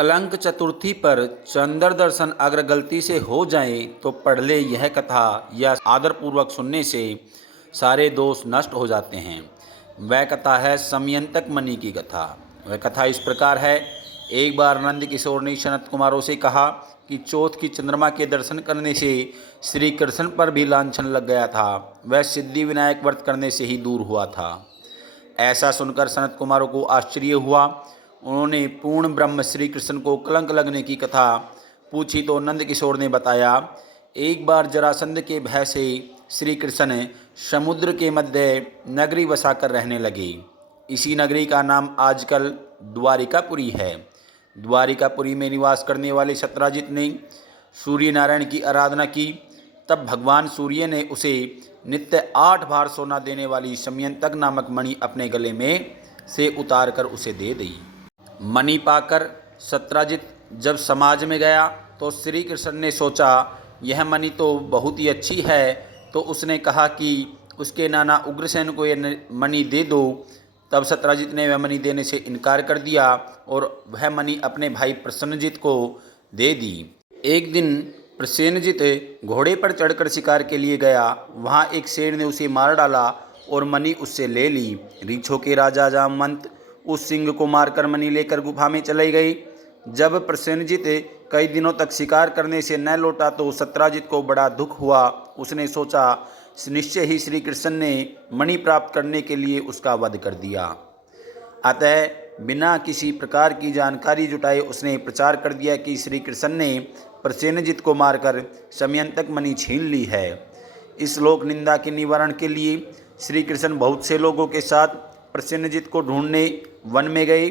कलंक चतुर्थी पर चंद्र दर्शन अगर गलती से हो जाए तो पढ़ ले यह कथा या आदरपूर्वक सुनने से सारे दोष नष्ट हो जाते हैं। वह कथा है समयंतक मणि की कथा। वह कथा इस प्रकार है। एक बार नंद किशोर ने सनत कुमारों से कहा कि चौथ की चंद्रमा के दर्शन करने से श्री कृष्ण पर भी लांछन लग गया था। वह सिद्धि विनायक व्रत करने से ही दूर हुआ था। ऐसा सुनकर सनत कुमारों को आश्चर्य हुआ। उन्होंने पूर्ण ब्रह्म श्री कृष्ण को कलंक लगने की कथा पूछी तो नंद किशोर ने बताया, एक बार जरासंध के भय से श्री कृष्ण समुद्र के मध्य नगरी बसाकर रहने लगे। इसी नगरी का नाम आजकल द्वारिकापुरी है। द्वारिकापुरी में निवास करने वाले सत्राजित ने सूर्य नारायण की आराधना की। तब भगवान सूर्य ने उसे नित्य 8 भार सोना देने वाली समयंतक नामक मणि अपने गले में से उतार कर उसे दे दी। मणि पाकर सत्राजित जब समाज में गया तो श्री कृष्ण ने सोचा यह मणि तो बहुत ही अच्छी है, तो उसने कहा कि उसके नाना उग्रसेन को यह मणि दे दो। तब सत्राजित ने वह मणि देने से इनकार कर दिया और वह मणि अपने भाई प्रसेनजित को दे दी। एक दिन प्रसेनजित घोड़े पर चढ़कर शिकार के लिए गया। वहाँ एक शेर ने उसे मार डाला और मणि उससे ले ली। रीछों के राजा जामवंत उस सिंह को मारकर मणि लेकर गुफा में चले गए। जब प्रसेनजित कई दिनों तक शिकार करने से न लौटा तो सत्राजित को बड़ा दुख हुआ। उसने सोचा निश्चय ही श्री कृष्ण ने मणि प्राप्त करने के लिए उसका वध कर दिया। अतः बिना किसी प्रकार की जानकारी जुटाए उसने प्रचार कर दिया कि श्री कृष्ण ने प्रसेनजित को मारकर समयंतक मणि छीन ली है। इस लोक निंदा के निवारण के लिए श्री कृष्ण बहुत से लोगों के साथ प्रसेनजित को ढूंढने वन में गए।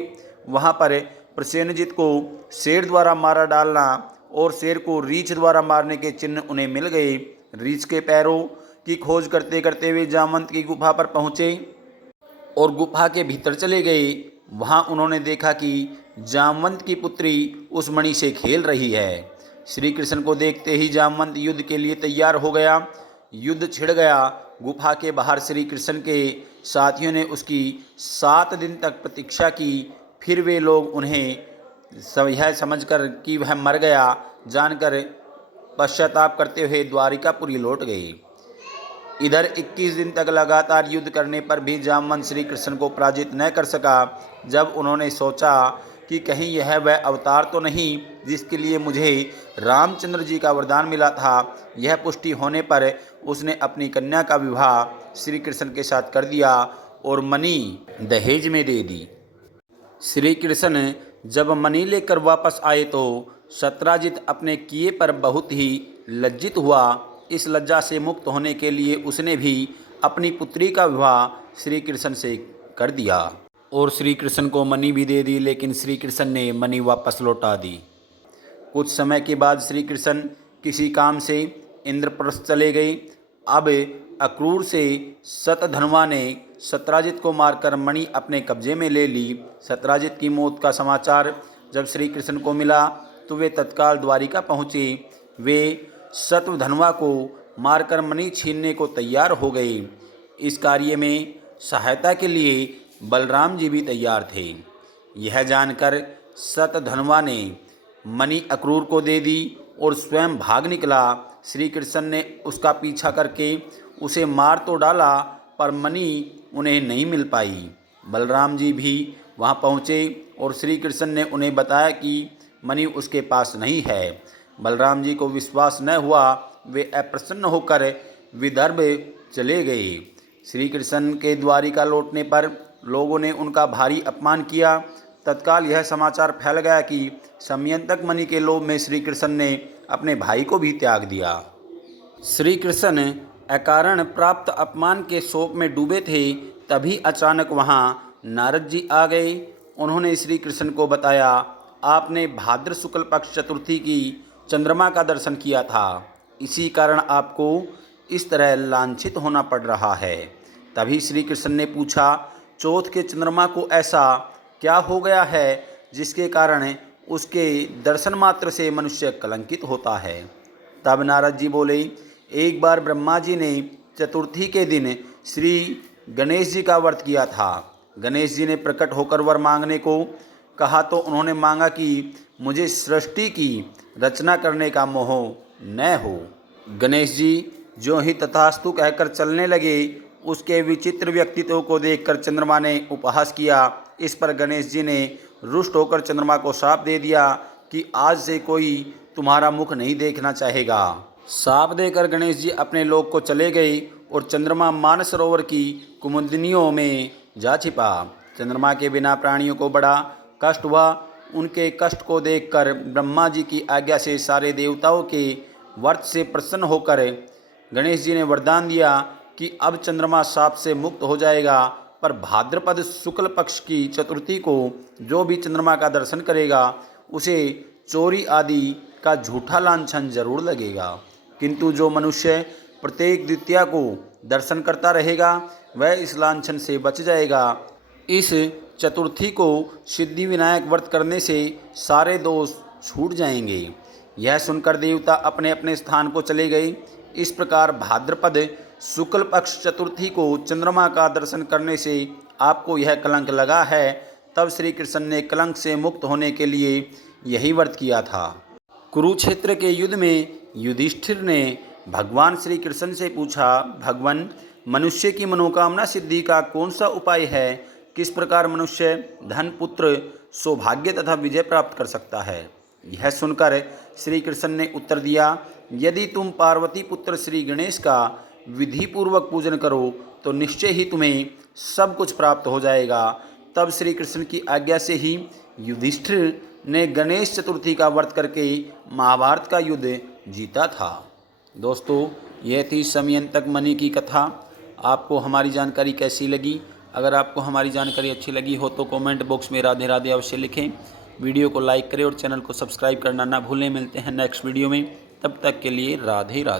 वहाँ पर प्रसेनजित को शेर द्वारा मारा डालना और शेर को रीछ द्वारा मारने के चिन्ह उन्हें मिल गए। रीछ के पैरों की खोज करते करते वे जामवंत की गुफा पर पहुँचे और गुफा के भीतर चले गए। वहाँ उन्होंने देखा कि जामवंत की पुत्री उस मणि से खेल रही है। श्री कृष्ण को देखते ही जामवंत युद्ध के लिए तैयार हो गया। युद्ध छिड़ गया। गुफा के बाहर श्री कृष्ण के साथियों ने उसकी 7 दिन तक प्रतीक्षा की। फिर वे लोग उन्हें यह समझकर कि वह मर गया जानकर पश्चाताप करते हुए द्वारिकापुरी लौट गए। इधर 21 दिन तक लगातार युद्ध करने पर भी जामवंत श्री कृष्ण को पराजित न कर सका। जब उन्होंने सोचा कि कहीं यह वह अवतार तो नहीं जिसके लिए मुझे रामचंद्र जी का वरदान मिला था, यह पुष्टि होने पर उसने अपनी कन्या का विवाह श्री कृष्ण के साथ कर दिया और मणि दहेज में दे दी। श्री कृष्ण जब मणि लेकर वापस आए तो सत्राजित अपने किए पर बहुत ही लज्जित हुआ। इस लज्जा से मुक्त होने के लिए उसने भी अपनी पुत्री का विवाह श्री कृष्ण से कर दिया और श्री कृष्ण को मणि भी दे दी, लेकिन श्री कृष्ण ने मणि वापस लौटा दी। कुछ समय के बाद श्री कृष्ण किसी काम से इंद्रप्रस्थ चले गए। अब अक्रूर से शतधन्वा ने सत्राजित को मारकर मणि अपने कब्जे में ले ली। सत्राजित की मौत का समाचार जब श्री कृष्ण को मिला तो वे तत्काल द्वारिका पहुँचे। वे शतधन्वा को मारकर मणि छीनने को तैयार हो गए। इस कार्य में सहायता के लिए बलराम जी भी तैयार थे। यह जानकर शतधन्वा ने मणि अक्रूर को दे दी और स्वयं भाग निकला। श्री कृष्ण ने उसका पीछा करके उसे मार तो डाला पर मणि उन्हें नहीं मिल पाई। बलराम जी भी वहां पहुंचे और श्री कृष्ण ने उन्हें बताया कि मणि उसके पास नहीं है। बलराम जी को विश्वास न हुआ। वे अप्रसन्न होकर विदर्भ चले गए। श्री कृष्ण के द्वारिका लौटने पर लोगों ने उनका भारी अपमान किया। तत्काल यह समाचार फैल गया कि समयंतक मणि के लोभ में श्री कृष्ण ने अपने भाई को भी त्याग दिया। श्री कृष्ण अकारण प्राप्त अपमान के शोक में डूबे थे। तभी अचानक वहाँ नारद जी आ गए। उन्होंने श्री कृष्ण को बताया, आपने भाद्र शुक्ल पक्ष चतुर्थी की चंद्रमा का दर्शन किया था, इसी कारण आपको इस तरह लांछित होना पड़ रहा है। तभी श्री कृष्ण ने पूछा, चौथ के चंद्रमा को ऐसा क्या हो गया है जिसके कारण उसके दर्शन मात्र से मनुष्य कलंकित होता है। तब नारद जी बोले, एक बार ब्रह्मा जी ने चतुर्थी के दिन श्री गणेश जी का व्रत किया था। गणेश जी ने प्रकट होकर वर मांगने को कहा तो उन्होंने मांगा कि मुझे सृष्टि की रचना करने का मोह न हो। गणेश जी जो ही तथास्तु कहकर चलने लगे, उसके विचित्र व्यक्तित्व को देखकर चंद्रमा ने उपहास किया। इस पर गणेश जी ने रुष्ट होकर चंद्रमा को शाप दे दिया कि आज से कोई तुम्हारा मुख नहीं देखना चाहेगा। शाप देकर गणेश जी अपने लोक को चले गए और चंद्रमा मानसरोवर की कुमुदिनियों में जा छिपा। चंद्रमा के बिना प्राणियों को बड़ा कष्ट हुआ। उनके कष्ट को देखकर ब्रह्मा जी की आज्ञा से सारे देवताओं के व्रत से प्रसन्न होकर गणेश जी ने वरदान दिया कि अब चंद्रमा शाप से मुक्त हो जाएगा, पर भाद्रपद शुक्ल पक्ष की चतुर्थी को जो भी चंद्रमा का दर्शन करेगा उसे चोरी आदि का झूठा लांछन जरूर लगेगा, किंतु जो मनुष्य प्रत्येक द्वितीया को दर्शन करता रहेगा वह इस लांछन से बच जाएगा। इस चतुर्थी को सिद्धि विनायक व्रत करने से सारे दोष छूट जाएंगे। यह सुनकर देवता अपने अपने स्थान को चले गए। इस प्रकार भाद्रपद शुक्ल पक्ष चतुर्थी को चंद्रमा का दर्शन करने से आपको यह कलंक लगा है, तब श्री कृष्ण ने कलंक से मुक्त होने के लिए यही व्रत किया था। कुरुक्षेत्र के युद्ध में युधिष्ठिर ने भगवान श्री कृष्ण से पूछा, भगवान मनुष्य की मनोकामना सिद्धि का कौन सा उपाय है? किस प्रकार मनुष्य धन, पुत्र, सौभाग्य तथा विजय प्राप्त कर सकता है? यह सुनकर श्री कृष्ण ने उत्तर दिया, यदि तुम पार्वती पुत्र श्री गणेश का विधि पूर्वक पूजन करो तो निश्चय ही तुम्हें सब कुछ प्राप्त हो जाएगा। तब श्री कृष्ण की आज्ञा से ही युधिष्ठिर ने गणेश चतुर्थी का व्रत करके महाभारत का युद्ध जीता था। दोस्तों, यह थी समयंतक मणि की कथा। आपको हमारी जानकारी कैसी लगी? अगर आपको हमारी जानकारी अच्छी लगी हो तो कमेंट बॉक्स में राधे राधे अवश्य लिखें। वीडियो को लाइक करें और चैनल को सब्सक्राइब करना ना भूलें। मिलते हैं नेक्स्ट वीडियो में, तब तक के लिए राधे राधे।